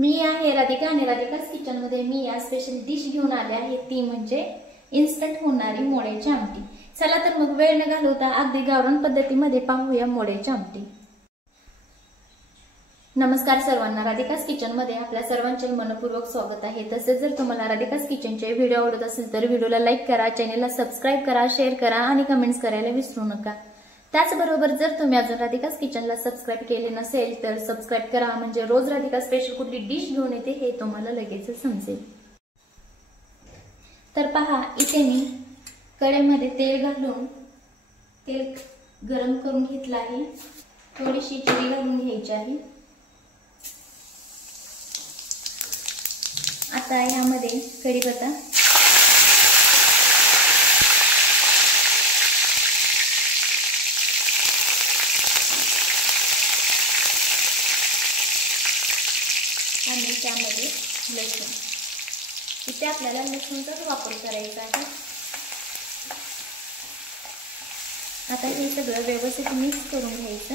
मी आहे राधिका आणि राधिका's किचन मध्ये मी या स्पेशल डिश घेऊन आले आहे, ती म्हणजे इन्स्टंट होणारी मोड्याची आमटी। चला तर मग वेळ न घालवता अगदी गावरान पद्धतीमध्ये पाहूया मोड्याची आमटी। नमस्कार सर्वांना, राधिका's किचन मध्ये आपल्या सर्वांचे मनपूर्वक स्वागत आहे। तसेच जर तुम्हाला राधिका's किचनचे व्हिडिओ आवडत असेल तर व्हिडिओला लाईक करा, चॅनलला सबस्क्राइब करा, शेअर करा आणि कमेंट्स करायला विसरू नका। त्याचबरोबर जर तुम्ही अजून राधिका's किचनला सबस्क्राइब केले नसेल तर सबस्क्राइब करा, म्हणजे रोज राधिका स्पेशल कुठली डिश घेऊन येते हे तुम्हाला लगेच समजेल। तर पहा, इथे मी कढईमध्ये तेल घालून तेल गरम करून घेतलं आहे। थोडीशी जिरे घालून घ्यायची आहे। आता यामध्ये कढीपत्ता, आणि त्यामध्ये लसूण। इथे आपल्याला लसूणचाच वापर करायचा आहे। आता हे सगळं व्यवस्थित मिक्स करून घ्यायचं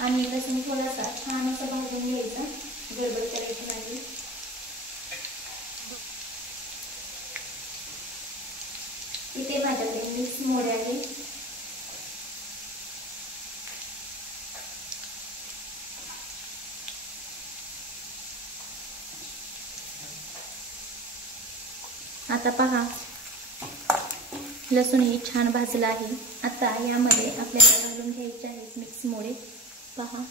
आणि लसूण थोडासा छान असं भाजून घ्यायचा, गडबड करायची नाही। इथे माझ्याकडे मिक्स मोड आहे। आता पहा, लसूण ही छान भाजला आहे। आता यामध्ये आपल्याला घालून घ्यायचे आहेत मिक्स मोडे। पहा,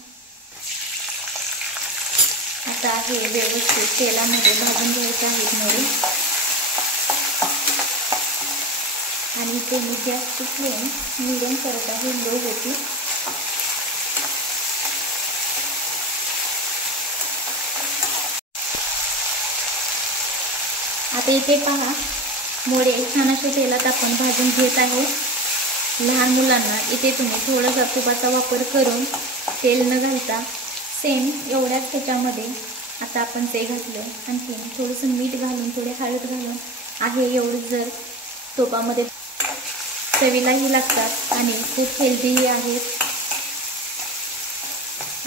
आता हे व्यवस्थित तेलामध्ये भाजून घ्यायचे आहेत मोडे। आणि ते मी गॅसची फ्लेम मीडियम करत आहे, लो होती। आता इथे पहा, मोडे छान असे तेलात आपण भाजून घेत आहे। लहान मुलांना इथे तुम्ही थोडासा तुपाचा वापर करून तेल न घालता सेम एवढ्याच ह्याच्यामध्ये आता आपण ते घातलं, आणखी थोडंसं मीठ घालून, थोडे हळद घालून आहे एवढं जर तुपामध्ये चवीलाही लागतात आणि खूप हेल्दीही आहेत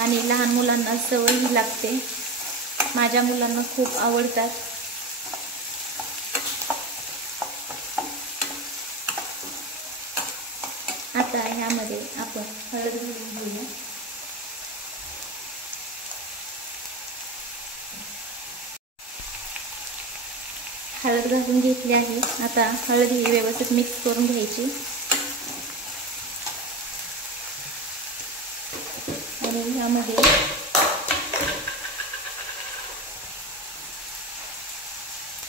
आणि लहान मुलांना सवयही लागते। माझ्या मुलांना खूप आवडतात। आता ह्यामध्ये आपण हळद घालून घेऊया। हळद घालून घेतली आहे। आता हळद ही व्यवस्थित मिक्स करून घ्यायची आणि ह्यामध्ये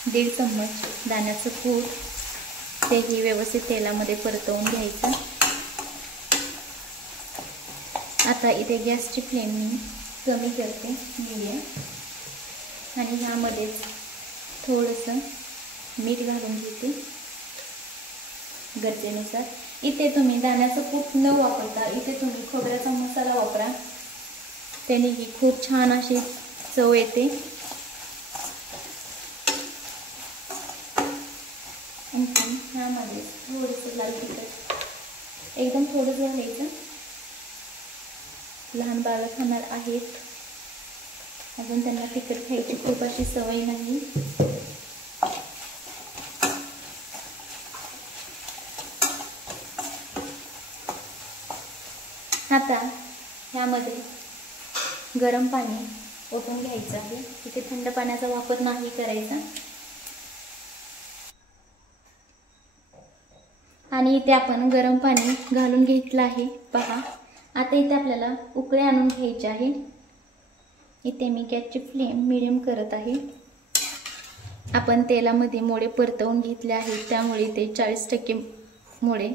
दीड चम्मच दाण्याचं कूट तेही व्यवस्थित तेलामध्ये परतवून घ्यायचं। आता इथे गॅसची फ्लेम मी कमी करते, मीडियम, आणि ह्यामध्येच थोडंसं मीठ घालून घेते गरजेनुसार। इथे तुम्ही दाण्याचं कूट न वापरता इथे तुम्ही खोबऱ्याचा मसाला वापरा, त्याने ही खूप छान अशी चव येते। आणखी ह्यामध्ये थोडंसं लाल तिखट, एकदम थोडंसं घालायचं। लहान बाळं खाणार आहेत, अजून त्यांना तिखट खायची खूप अशी सवय नाही। आता ह्यामध्ये गरम पाणी ओतून घ्यायचं आहे। इथे थंड पाण्याचा वापर नाही करायचा। आणि इथे आपण गरम पाणी घालून घेतलं आहे। पहा, आता इथे आपल्याला उकळी आणून घ्यायची आहे। इथे मी गॅसची फ्लेम मीडियम करत आहे। आपण तेलामध्ये मोडे परतवून घेतले आहेत, त्यामुळे ते 40% मोडे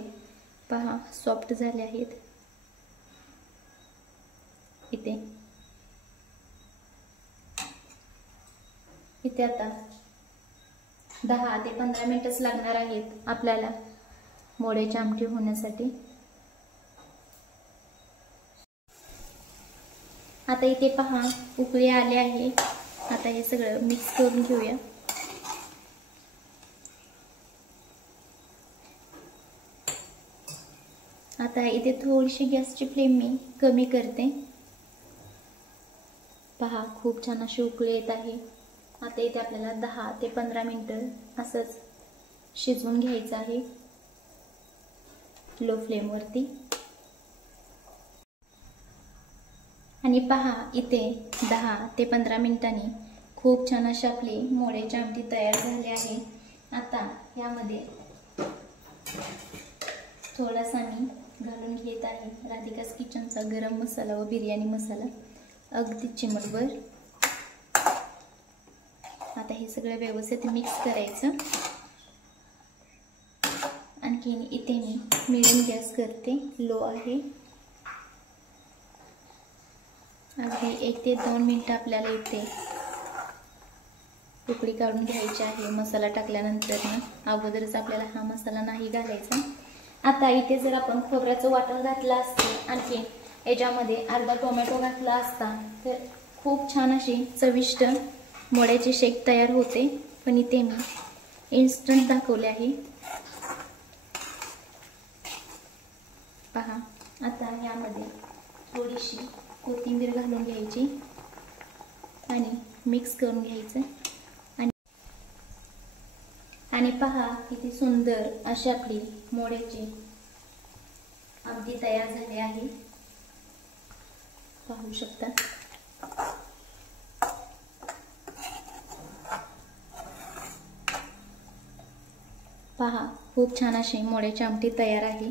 पहा सॉफ्ट झाले आहेत। इथे आता 10 ते 15 मिनिटच लागणार आहेत आपल्याला मोड्याची आमटी होण्यासाठी। आता इथे पहा, उकळी आली आहे। आता हे सगळं मिक्स करून घेऊया। आता इथे थोडीशी गॅसची फ्लेम मी कमी करते। पहा खूप छान अशी उकळी येत आहे. आता इथे आपल्याला 10 ते 15 मिनिटं असंच शिजवून घ्यायचं आहे लो फ्लेमवरती. आणि पहा इथे 10 ते 15 मिनिटांनी खूप छान अशी आपली मोड्याची आमटी तयार झाली आहे. आता यामध्ये थोडासा मी घालून घेत आहे राधिकास किचनचा गरम मसाला व बिर्याणी मसाला, अगदी चिमटभर. आता हे सगळं व्यवस्थित मिक्स करायचं. आणखीन इथे मी मिडियम गॅस करते, लो आहे. अगदी 1 ते 2 मिनिटं आपल्याला इथे उकळी काढून घ्यायची आहे. मसाला टाकल्यानंतर ना अगोदरच आपल्याला हा मसाला नाही घालायचा. आता इथे जर आपण खोबऱ्याचं वाटण घातलं असतं, आणखी याच्यामध्ये अर्धा टोमॅटो घातला असता, तर खूप छान अशी चविष्ट मोड्याचे शेक तयार होते. पण इथे मी इन्स्टंट दाखवले आहे. पहा आता यामध्ये थोडीशी कोथिंबीर घालून घ्यायची आणि मिक्स करून घ्यायचं. आणि पहा किती सुंदर अशी आपली मोड्याची आमटी तयार झाली आहे. पाहू शकता. पहा खूप छान अशी मोड्याची आमटी तयार आहे.